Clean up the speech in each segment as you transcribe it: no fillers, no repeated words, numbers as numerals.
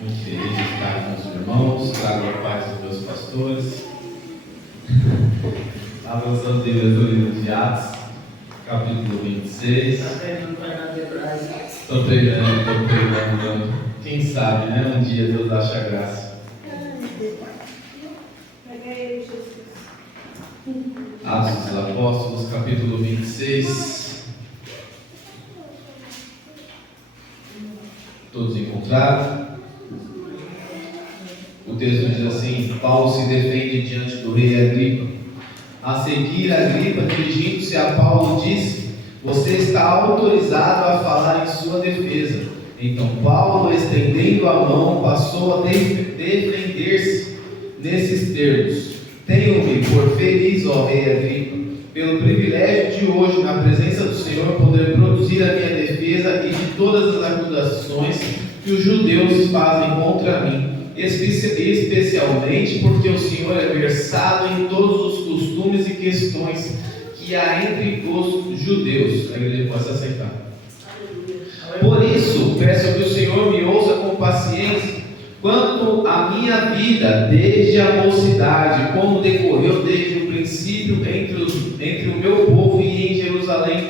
Muito feliz de estar com os irmãos, trago a paz dos meus pastores. Avançando no livro de Atos, capítulo 26. Estou treinando. Quem sabe, né? Um dia Deus acha graça. Atos dos Apóstolos, capítulo 26. Todos encontraram? O texto diz assim: Paulo se defende diante do rei Agripa. A seguir, Agripa, dirigindo-se a Paulo, disse: Você está autorizado a falar em sua defesa. Então Paulo, estendendo a mão, passou a defender-se nesses termos: Tenho-me por feliz, ó rei Agripa, pelo privilégio de hoje, na presença do Senhor, poder produzir a minha defesa e de todas as acusações que os judeus fazem contra mim, especialmente porque o Senhor é versado em todos os costumes e questões que há entre os judeus. A igreja pode aceitar. Por isso, peço que o Senhor me ouça com paciência quanto à minha vida desde a mocidade, como decorreu desde o princípio entre o meu povo e em Jerusalém.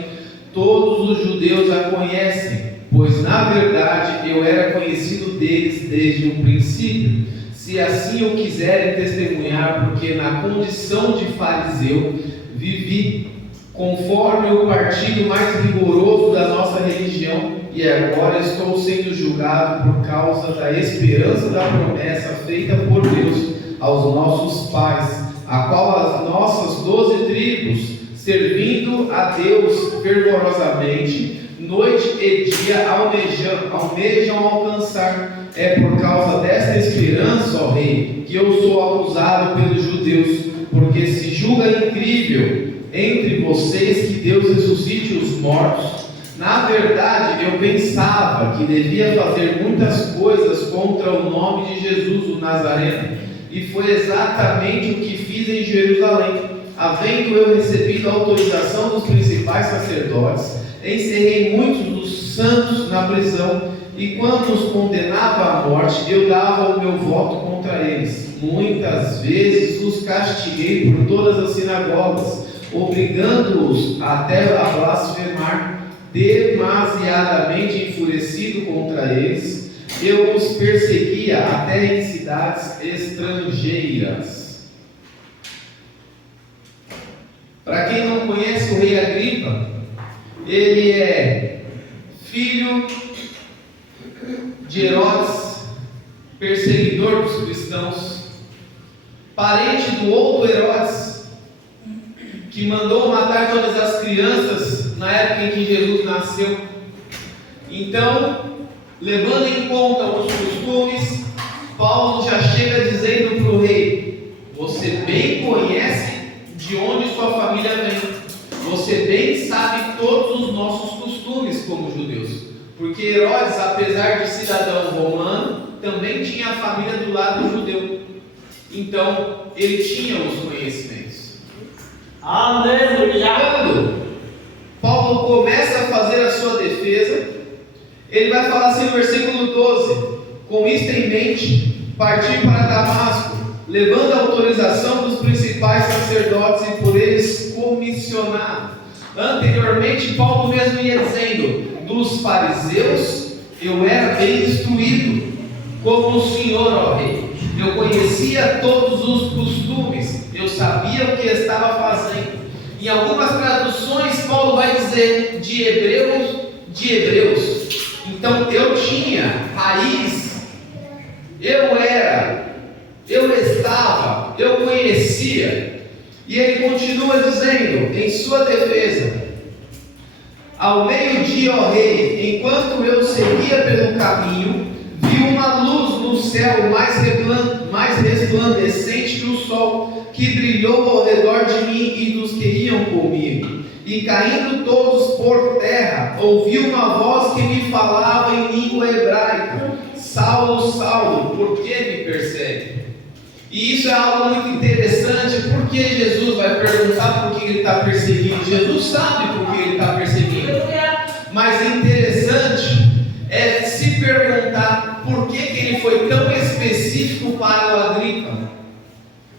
Todos os judeus a conhecem, pois na verdade eu era conhecido deles desde o princípio. Se assim o quiserem testemunhar, porque na condição de fariseu vivi conforme o partido mais rigoroso da nossa religião, e agora estou sendo julgado por causa da esperança da promessa feita por Deus aos nossos pais, a qual as nossas 12 tribos, servindo a Deus fervorosamente, noite e dia almejam alcançar. É por causa desta esperança, ó rei, que eu sou acusado pelos judeus, porque se julga incrível entre vocês que Deus ressuscite os mortos. Na verdade, eu pensava que devia fazer muitas coisas contra o nome de Jesus, o Nazareno, e foi exatamente o que fiz em Jerusalém. Havendo eu recebido a autorização dos principais sacerdotes, encerrei muitos dos santos na prisão, e quando os condenava à morte, eu dava o meu voto contra eles. Muitas vezes os castiguei por todas as sinagogas, obrigando-os até a blasfemar. Demasiadamente enfurecido contra eles, eu os perseguia até em cidades estrangeiras. Para quem não conhece o rei Agripa, ele é filho de Herodes, perseguidor dos cristãos, parente do outro Herodes, que mandou matar todas as crianças na época em que Jesus nasceu. Então, levando em conta os costumes, Paulo já chega dizendo para o rei: você bem conhece de onde sua família vem, você bem sabe todos os nossos costumes como judeus, porque Herodes, apesar de cidadão romano, também tinha a família do lado judeu, então ele tinha os conhecimentos. Aleluia! Paulo começa a fazer a sua defesa, ele vai falar assim no versículo 12: com isto em mente, parti para Damasco, levando a autorização dos principais sacerdotes e por eles comissionado. Anteriormente, Paulo mesmo ia dizendo: dos fariseus eu era bem instruído, como o Senhor, ó rei. Eu conhecia todos os costumes, eu sabia o que estava fazendo. Em algumas traduções, Paulo vai dizer de hebreus. Então eu tinha raiz, eu estava, eu conhecia. E ele continua dizendo em sua defesa: ao meio-dia, ó rei, enquanto eu seguia pelo caminho, vi uma luz no céu mais resplandecente que o sol, que brilhou ao redor de mim e dos que iam comigo. E caindo todos por terra, ouvi uma voz que me falava em língua hebraica: Saulo, Saulo, por que me persegue? E isso é algo muito interessante, porque Jesus vai perguntar por que ele está perseguindo. Jesus sabe por que ele está perseguindo. Mas interessante é se perguntar por que que ele foi tão específico para o Agripa?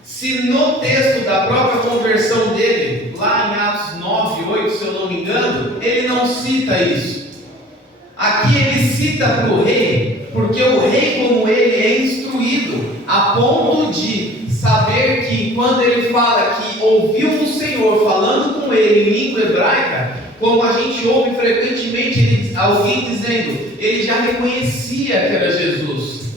Se no texto da própria conversão dele, lá em Atos 9, 8, se eu não me engano, ele não cita isso. Aqui ele cita para o rei, porque o rei, como ele é instruído, a ponto de saber que quando ele fala que ouviu o Senhor falando com ele em língua hebraica, como a gente ouve frequentemente alguém dizendo, ele já reconhecia que era Jesus.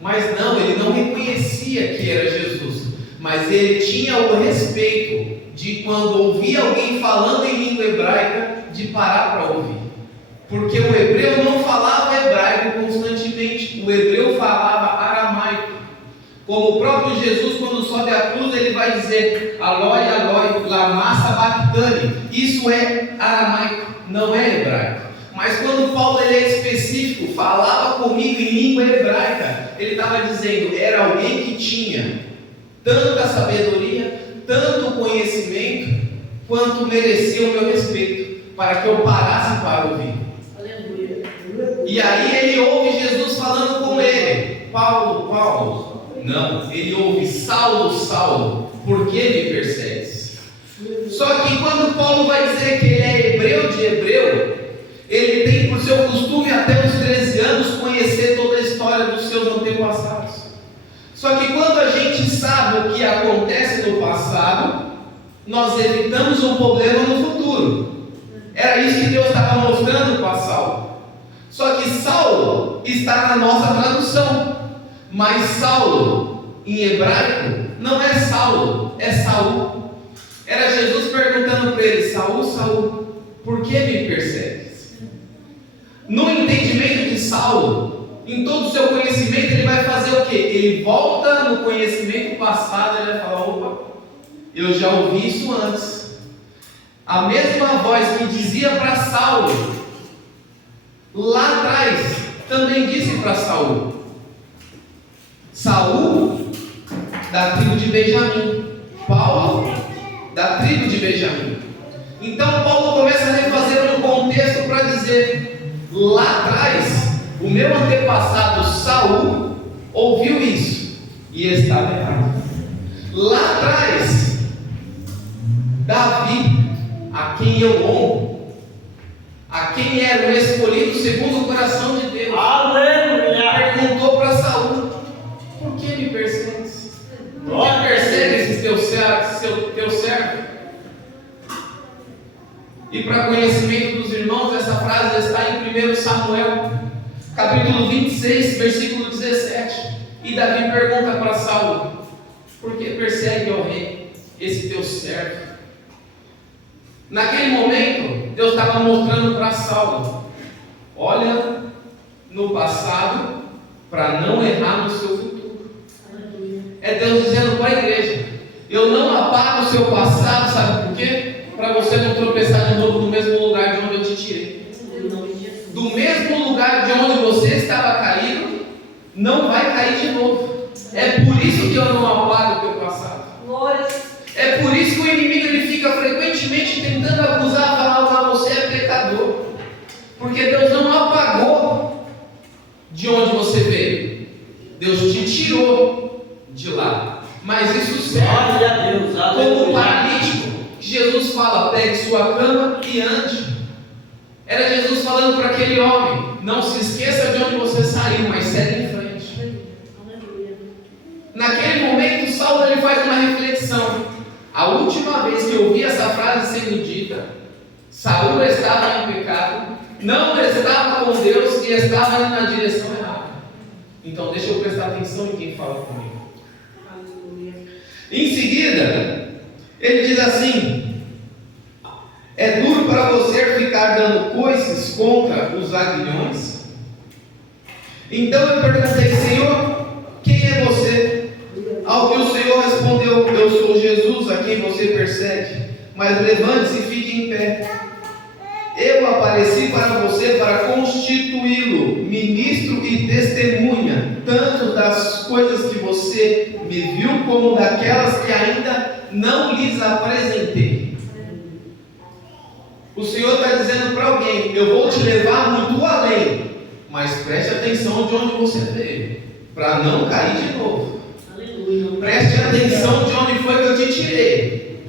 Mas não, ele não reconhecia que era Jesus. Mas ele tinha o respeito de quando ouvia alguém falando em língua hebraica, de parar para ouvir. Porque o hebreu não falava hebraico constantemente, o hebreu falava aramaico. Como o próprio Jesus, quando sobe a cruz, ele vai dizer Aloi, Aloi, lama sabachthani. Isso é aramaico, não é hebraico. Mas quando Paulo ele é específico, falava comigo em língua hebraica, ele estava dizendo, era alguém que tinha tanta sabedoria, tanto conhecimento, quanto merecia o meu respeito, para que eu parasse para ouvir. Aleluia. E aí ele ouve Jesus falando com ele, Paulo, Paulo. Não, ele ouve, Saulo, Saulo, por que me persegues? Só que quando Paulo vai dizer que ele é hebreu de hebreu, ele tem por seu costume até os 13 anos conhecer toda a história dos seus antepassados. Só que quando a gente sabe o que acontece no passado, nós evitamos um problema no futuro. Era isso que Deus estava mostrando para Saulo. Só que Saulo está na nossa tradução. Mas Saulo, em hebraico, não é Saulo, é Saul. Era Jesus perguntando para ele, Saul, Saul, por que me persegues? No entendimento de Saulo, em todo o seu conhecimento, ele vai fazer o quê? Ele volta no conhecimento passado, ele vai falar, opa, eu já ouvi isso antes. A mesma voz que dizia para Saulo, lá atrás, também disse para Saul. Saul, da tribo de Benjamim. Paulo, da tribo de Benjamim. Então Paulo começa a refazer um contexto para dizer, lá atrás, o meu antepassado Saul ouviu isso e estava errado. Lá atrás, Davi, a quem eu honro, a quem era o escolhido segundo o coração de Deus, perguntou para Saul, por que me persegues? Por que persegues teu servo? E para conhecimento dos irmãos, essa frase está em 1 Samuel, capítulo 26, versículo 17. E Davi pergunta para Saulo, por que persegue, ó rei, esse teu servo? Naquele momento, Deus estava mostrando para Saulo, olha no passado, para não errar no seu futuro. É Deus dizendo para a igreja, eu não apago o seu passado, sabe por quê? Para você não tropeçar de novo no mesmo lugar de onde eu te tirei. Do mesmo lugar de onde você estava caído, não vai cair de novo. É por isso que eu não apago o teu passado. É por isso que o inimigo ele fica frequentemente tentando acusar, falar, você é pecador. Porque Deus não apagou de onde você veio. Deus te tirou de lá. Mas isso serve como paralítico. Jesus fala, pegue sua cama e ande. Era Jesus falando para aquele homem, não se esqueça de onde você saiu, mas segue em frente. Naquele momento, Saulo ele faz uma reflexão. A última vez que eu ouvi essa frase sendo dita, Saul estava em pecado, não estava com Deus e estava indo na direção errada. Então deixa eu prestar atenção em quem fala comigo. Em seguida, ele diz assim, é duro para você ficar dando coices contra os aguilhões? Então eu perguntei, Senhor, quem é você? Ao que o Senhor respondeu, eu sou Jesus, a quem você persegue, mas levante-se e fique em pé. Eu apareci para você para constituí-lo ministro e testemunha, tanto das coisas que você me viu, como daquelas que ainda não lhes apresentei. O Senhor está dizendo para alguém, eu vou te levar muito além, mas preste atenção de onde você veio, para não cair de novo. Aleluia. Preste atenção de onde foi que eu te tirei,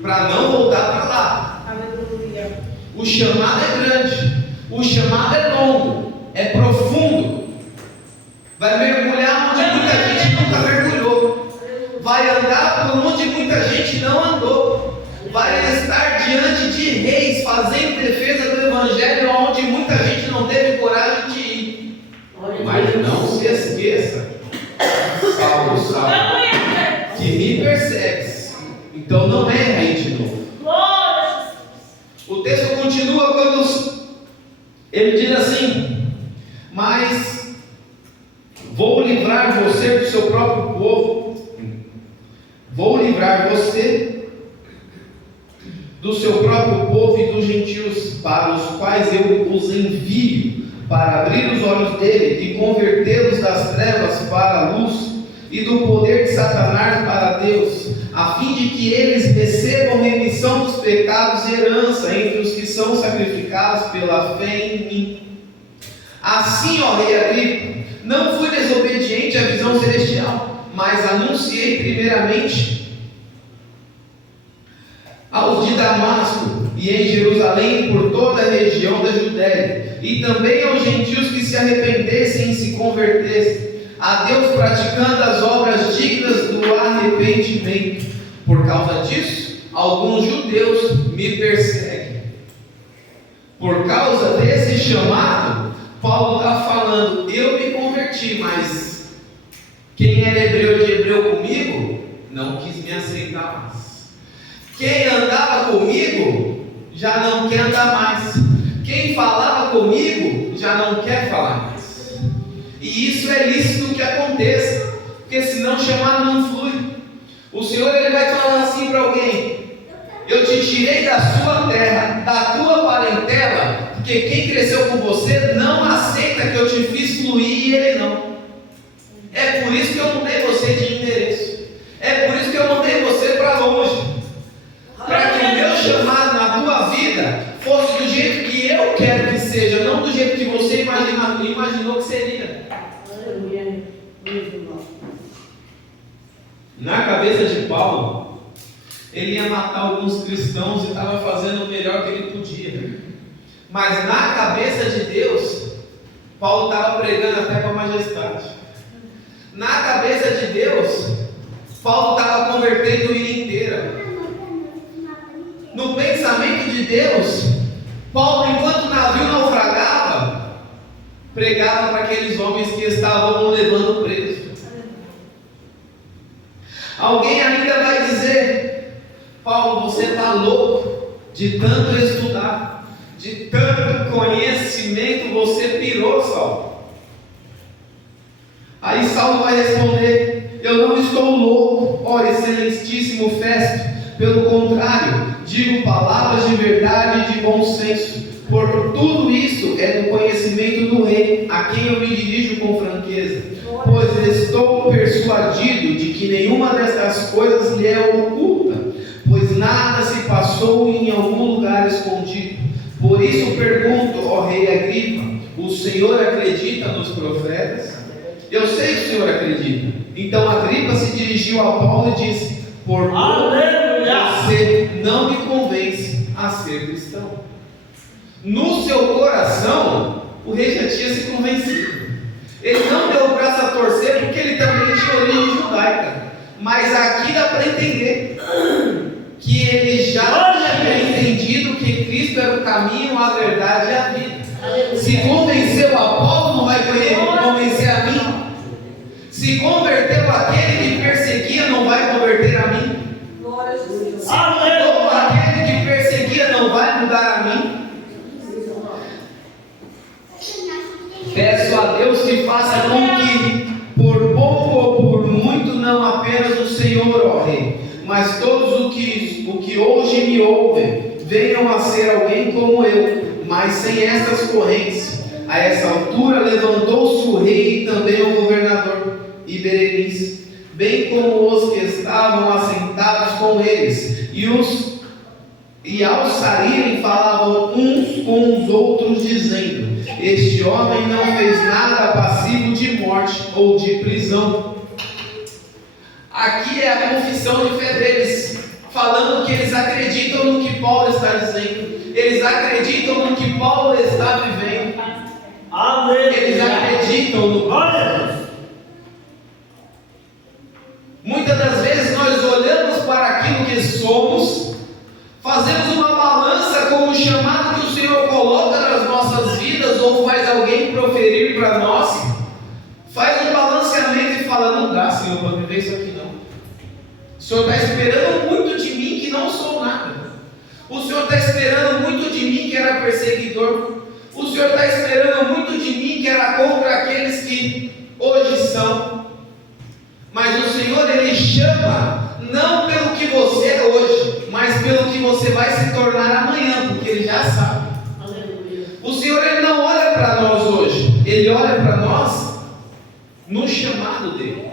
para não voltar para lá. Aleluia. O chamado é grande, o chamado é longo, é profundo. Vai mergulhar onde muita gente nunca mergulhou, vai andar por onde muita gente não andou, vai estar diante de reis fazendo defesa do evangelho onde muita gente não teve coragem de ir. Mas não se esqueça, Saulo, que me persegues, então não erra aí de novo. O texto continua quando ele diz assim: mas vou livrar você do seu próprio povo, vou livrar você do seu próprio povo e dos gentios, para os quais eu os envio, para abrir os olhos dele e convertê-los das trevas para a luz e do poder de Satanás para Deus, a fim de que eles recebam remissão dos pecados e herança entre os que são sacrificados pela fé em mim. Assim, ó rei Agripa, não fui desobediente à visão celestial, mas anunciei primeiramente aos de Damasco e em Jerusalém e por toda a região da Judéia, e também aos gentios que se arrependessem e se convertessem a Deus, praticando as obras dignas do arrependimento. Por causa disso, alguns judeus me perseguem. Por causa desse chamado, Paulo está falando: eu me converti, mas quem era hebreu de hebreu comigo não quis me aceitar mais. Quem andava comigo já não quer andar mais. Quem falava comigo já não quer falar mais. E isso é lícito que aconteça, porque senão o chamado não flui. O Senhor ele vai falar assim para alguém: eu te tirei da sua terra, da tua parentela, porque quem cresceu com você não aceita que eu te fiz fluir e ele não. É por isso que eu mudei você de endereço. É por isso que eu mandei você para longe, para que o meu chamado na tua vida fosse do jeito que eu quero que seja, não do jeito que você imaginou que seria. Na cabeça de Paulo, ele ia matar alguns cristãos e estava fazendo o melhor que ele podia. Mas na cabeça de Deus, Paulo estava pregando até para a majestade. Na cabeça de Deus, Paulo estava convertendo a ilha inteira. No pensamento de Deus, Paulo, enquanto o navio naufragava, pregava para aqueles homens que estavam levando preso. Alguém ainda vai dizer: Paulo, você está louco de tanto estudar, de tanto conhecimento, você pirou, Saulo. Aí Saulo vai responder: eu não estou louco, ó excelentíssimo Festo, pelo contrário, digo palavras de verdade e de bom senso, por tudo isso é do conhecimento do rei, a quem eu me dirijo com franqueza, pois estou persuadido de que nenhuma destas coisas lhe é oculta, pois nada se passou em algum lugar escondido. Por isso pergunto, ó rei Agripa, o senhor acredita nos profetas? Eu sei que o senhor acredita. Então Agripa se dirigiu a Paulo e disse: por você não me convence a ser cristão. No seu coração, o rei já tinha se convencido. Ele não deu o braço a torcer porque ele também tinha origem judaica. Mas aqui dá para entender que ele já tinha entendido que Cristo era o caminho, a verdade e a vida. Se convenceu a Paulo, não vai convencer a mim. Se converteu aquele que perseguia, não vai converter a mim. Se mudou aquele que perseguia, não vai mudar a mim. Peço a Deus que faça com que, por pouco ou por muito, não apenas o Senhor, ó Rei, mas todos o que hoje me ouvem, venham a ser alguém como eu, mas sem estas correntes. A essa altura levantou-se o rei e também o governador e Berenice, bem como os que estavam assentados com eles, e ao saírem falavam uns com os outros, dizendo: este homem não fez nada passivo de morte ou de prisão. Aqui é a confissão de fé deles, falando que eles acreditam no que Paulo está dizendo, eles acreditam no que Paulo está vivendo. Amém. Eles acreditam no. Muitas das vezes nós olhamos para aquilo que somos, fazemos uma balança com o chamado que o Senhor coloca nas nossas vidas, ou faz alguém proferir para nós, faz um balanceamento e fala: não dá, Senhor, para viver isso aqui não. O Senhor está esperando muito de mim que não sou nada. O Senhor está esperando muito de mim que era perseguidor. O Senhor está esperando muito de mim que era contra aqueles que hoje são. Mas o Senhor, Ele chama não pelo que você é hoje, mas pelo que você vai se tornar amanhã, porque Ele já sabe. Aleluia. O Senhor, Ele não olha para nós hoje, Ele olha para nós no chamado dEle.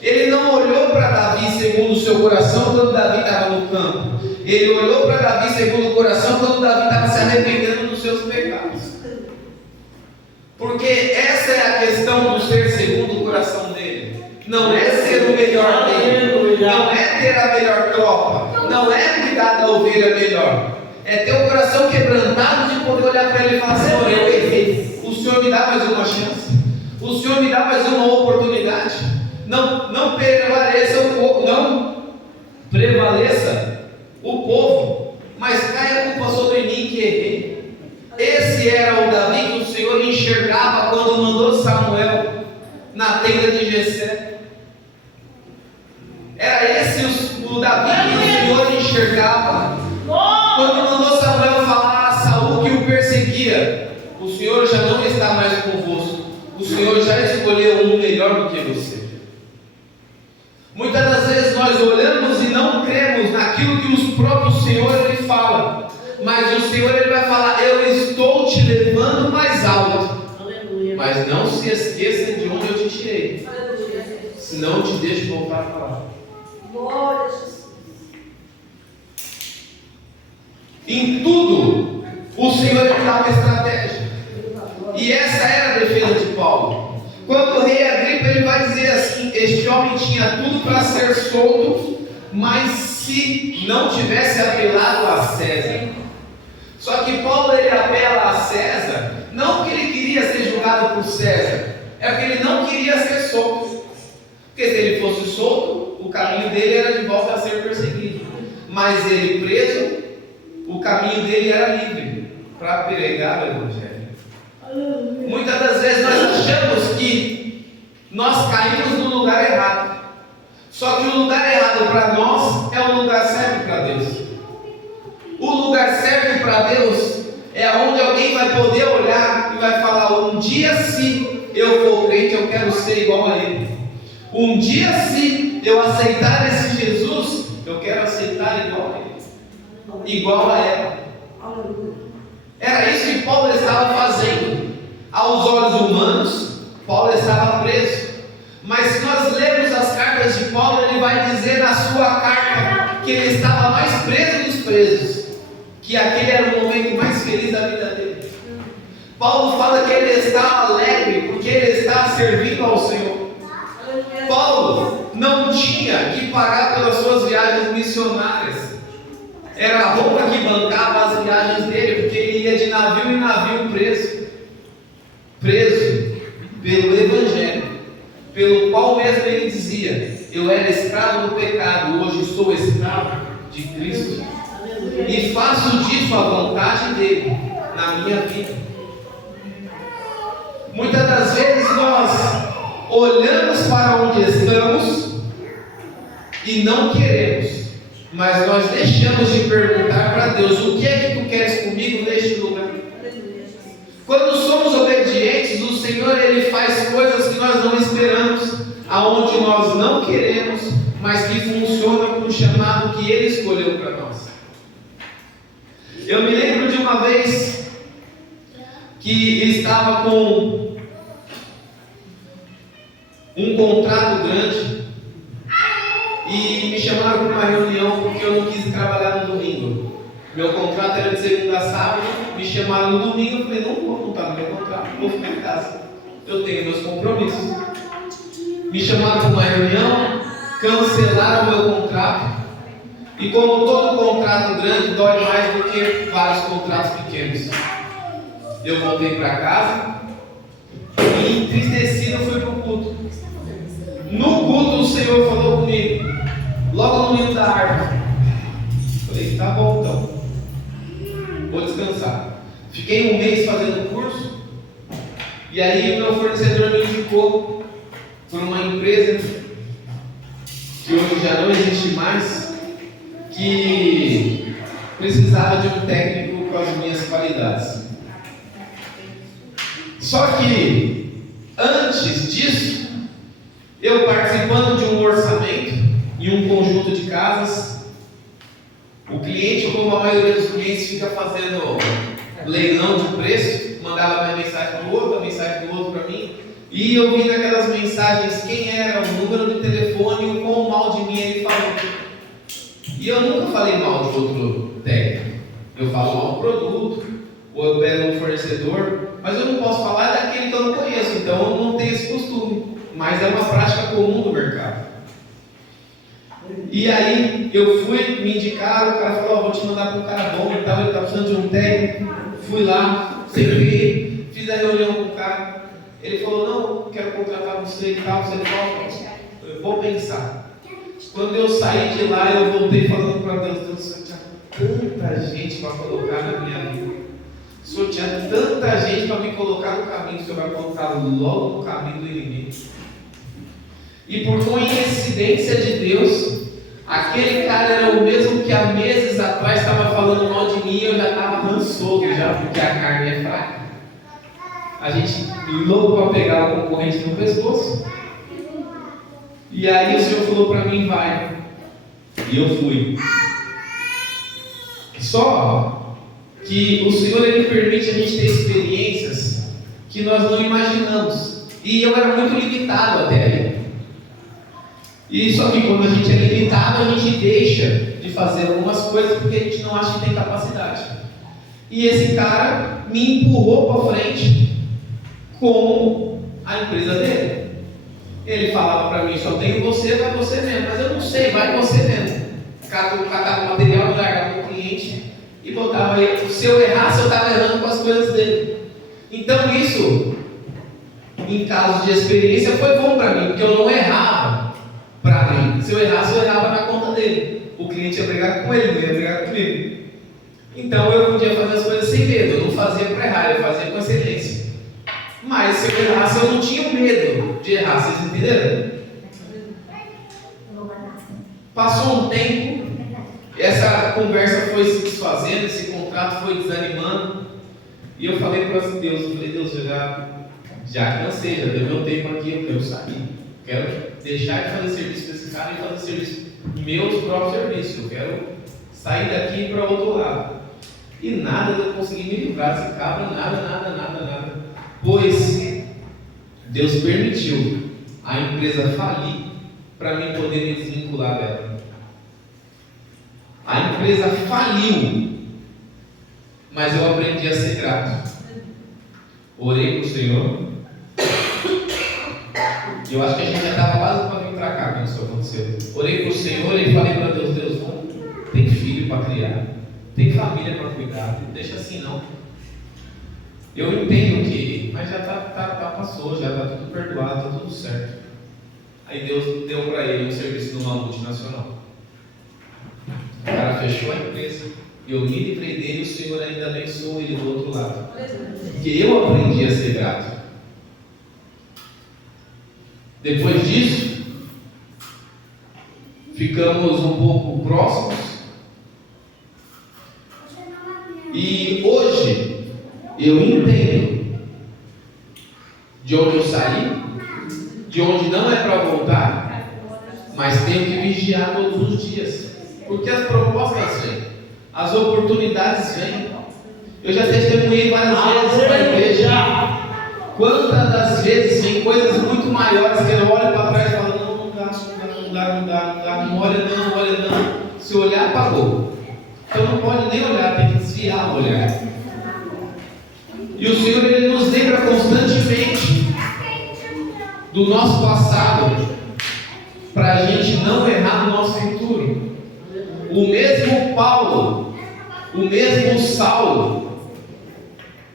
Ele não olhou para Davi segundo o seu coração quando Davi estava no campo. Ele olhou para Davi segundo o coração quando Davi estava se arrependendo dos seus pecados. Porque essa é a questão do ser segundo o coração dele. Não é ser o melhor dele, não é ter a melhor tropa, não é cuidar da ovelha melhor. É ter o coração quebrantado de poder olhar para ele e falar: Senhor, eu errei. O Senhor me dá mais uma chance. O Senhor me dá mais uma oportunidade. Não prevaleça o povo, não prevaleça o povo, mas caia a culpa sobre mim que errei. Esse era o Davi que o Senhor enxergava quando mandou Samuel na tenda de Jessé. Era esse o Davi que o Senhor enxergava quando mandou Samuel falar a Saul que o perseguia: o Senhor já não está mais convosco, o Senhor já escolheu um melhor do que você. Muitas das vezes nós olhamos e não cremos naquilo que o próprio Senhor Ele fala, mas o Senhor Ele vai falar: eu estou te levando mais alto. Aleluia. Mas não se esqueça de onde eu te tirei, Aleluia. senão eu te deixo voltar a falar. Glória a Jesus. Em tudo, o Senhor Ele dá uma estratégia. E essa era a defesa de Paulo. Quando o rei Agripa, ele vai dizer assim: este homem tinha tudo para ser solto, mas se não tivesse apelado a César. Só que Paulo, ele apela a César, não porque ele queria ser julgado por César, é porque ele não queria ser solto. Porque se ele fosse solto, o caminho dele era de volta a ser perseguido. Mas ele preso, o caminho dele era livre para pregar o Evangelho. Muitas das vezes nós achamos que nós caímos no lugar errado. Só que o lugar errado para nós é o lugar certo para Deus. O lugar certo para Deus é onde alguém vai poder olhar e vai falar: um dia, se eu for crente, eu quero ser igual a Ele. Um dia, se eu aceitar esse Jesus, eu quero aceitar igual a Ele, igual a ela. Era isso que Paulo estava fazendo. Aos olhos humanos, Paulo estava preso. Mas se nós lermos as cartas de Paulo, ele vai dizer na sua carta que ele estava mais preso dos presos, que aquele era o momento mais feliz da vida dele. Paulo fala que ele está alegre porque ele está servindo ao Senhor. Paulo não tinha que pagar pelas suas viagens missionárias. Era a roupa que bancava as viagens dele, porque ele ia de navio em navio preso pelo Evangelho, pelo qual mesmo ele dizia: eu era escravo do pecado, hoje sou escravo de Cristo, e faço disso a vontade dele na minha vida. Muitas das vezes nós olhamos para onde estamos e não queremos, mas nós deixamos de perguntar para Deus: o que é que tu queres comigo neste lugar? Quando somos obedientes, o Senhor Ele faz coisas que nós não esperamos, aonde nós não queremos, mas que funcionam com o chamado que Ele escolheu para nós. Eu me lembro de uma vez que estava com um contrato grande e me chamaram para uma reunião porque eu não quis trabalhar no domingo. Meu contrato era de segunda a sábado, me chamaram no domingo, eu falei, não vou contar no meu contrato, vou ficar em casa. Eu tenho meus compromissos. Me chamaram para uma reunião, cancelaram o meu contrato. E como todo contrato grande dói mais do que vários contratos pequenos, eu voltei para casa e entristecido fui para o culto. No culto o Senhor falou comigo, logo no meio da árvore. Falei, tá bom então, vou descansar. Fiquei um mês fazendo curso, e aí o meu fornecedor me indicou por uma empresa que hoje já não existe mais, que precisava de um técnico com as minhas qualidades. Só que antes disso, eu participando de um orçamento em um conjunto de casas, o cliente, como a maioria dos clientes fica fazendo leilão de preço, mandava minha mensagem para o outro, a mensagem do outro para mim, e eu vi naquelas mensagens quem era, o número de telefone e o quão mal de mim ele falou. E eu nunca falei mal de outro técnico. Eu falo mal do produto, ou eu pego um fornecedor, mas eu não posso falar daquele que eu não conheço, então eu não tenho esse costume. Mas é uma prática comum do mercado. E aí eu fui, me indicaram, o cara falou, vou te mandar para um cara bom e tal, ele está precisando de um técnico. Fui lá, sentei, fiz a reunião com o cara. Ele falou, não, quero contratar você e tal, você topa? Eu vou pensar. Quando eu saí de lá, eu voltei falando para Deus, Deus, o Senhor tinha tanta gente para colocar na minha vida. O Senhor tinha tanta gente para me colocar no caminho, o Senhor vai colocar logo no caminho do inimigo. E por coincidência de Deus, aquele cara era o mesmo que há meses atrás estava falando mal de mim e eu já estava rançoso já, porque a carne é fraca. A gente louco para pegar o concorrente no pescoço. E aí o Senhor falou para mim, vai. E eu fui. Só que o Senhor, Ele permite a gente ter experiências que nós não imaginamos. E eu era muito limitado até aí. E só que quando a gente é limitado, a gente deixa de fazer algumas coisas porque a gente não acha que tem capacidade. E esse cara me empurrou para frente com a empresa dele. Ele falava para mim, só tenho você, vai você mesmo. Mas eu não sei, vai você mesmo. Catava o material, largava no cliente e botava aí. Se eu errasse, eu estava errando com as coisas dele. Então isso, em caso de experiência, foi bom para mim, porque eu não errava para mim. Se eu errasse, eu errava na conta dele. O cliente ia brigar com ele, não ia brigar comigo. Então eu podia fazer as coisas sem medo. Eu não fazia para errar, eu fazia com excelência. Mas se eu errasse, eu não tinha medo de errar, vocês entenderam? Passou um tempo, essa conversa foi se desfazendo, esse contrato foi desanimando, e eu falei para Deus, eu já cansei, já deu meu tempo aqui, eu quero sair, quero deixar de fazer serviço para esse cara e fazer serviço, meus próprios serviços, eu quero sair daqui para o outro lado. E nada de eu conseguir me livrar desse cabra, nada. Pois Deus permitiu a empresa falir para mim poder me desvincular dela. A empresa faliu, mas eu aprendi a ser grato. Orei para o Senhor. Eu acho que a gente já estava quase para vir para cá quando isso aconteceu. Orei para o Senhor e falei para Deus, tem filho para criar, tem família para cuidar, não deixa assim não. Eu entendo que, mas já passou, já está tudo perdoado, está tudo certo. Aí Deus deu para ele um serviço numa multinacional. O cara fechou a empresa, eu me livrei dele e o Senhor ainda abençoou ele do outro lado. Porque eu aprendi a ser grato. Depois disso, ficamos um pouco próximos. E hoje, eu entendo de onde eu saí, de onde não é para voltar, mas tenho que vigiar todos os dias, porque as propostas vêm, as oportunidades vêm. Eu já testemunhei várias vezes para a igreja. Quantas das vezes vem coisas muito maiores que eu olho para trás e falo, não dá, não olha não. Se olhar, apagou. Então não pode pode nem olhar, tem que desviar o olhar. E o Senhor, Ele nos lembra constantemente do nosso passado, para a gente não errar no nosso futuro. O mesmo Paulo, o mesmo Saulo,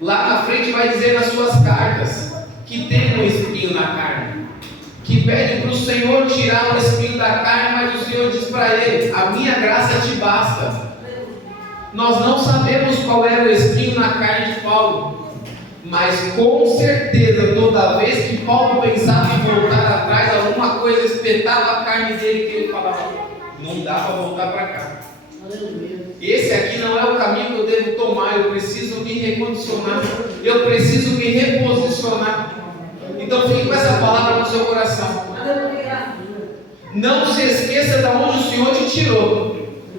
lá na frente vai dizer nas suas cartas que tem um espinho na carne, que pede para o Senhor tirar o espinho da carne, mas o Senhor diz para ele: a minha graça te basta. Nós não sabemos qual era o espinho na carne de Paulo, mas com certeza toda vez que Paulo pensava em voltar atrás, alguma coisa espetava a carne dele, que ele falava: não dá para voltar para cá. Esse aqui não é o caminho que eu devo tomar. Eu preciso me recondicionar, eu preciso me reposicionar. Então fique com essa palavra no seu coração. Não se esqueça de onde o Senhor te tirou,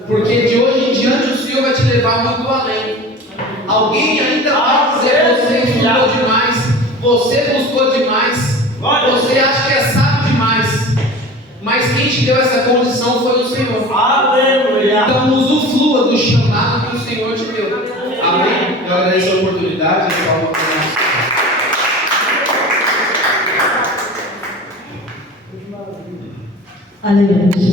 porque de hoje em diante o Senhor vai te levar muito além. Alguém ainda vai dizer: você estudou demais, você buscou demais, você acha que é sábio demais. Mas quem te deu essa condição foi o Senhor. Aleluia. Então usufrua do chamado que o Senhor te deu. Amém? Eu agradeço a oportunidade. Aleluia, Jesus.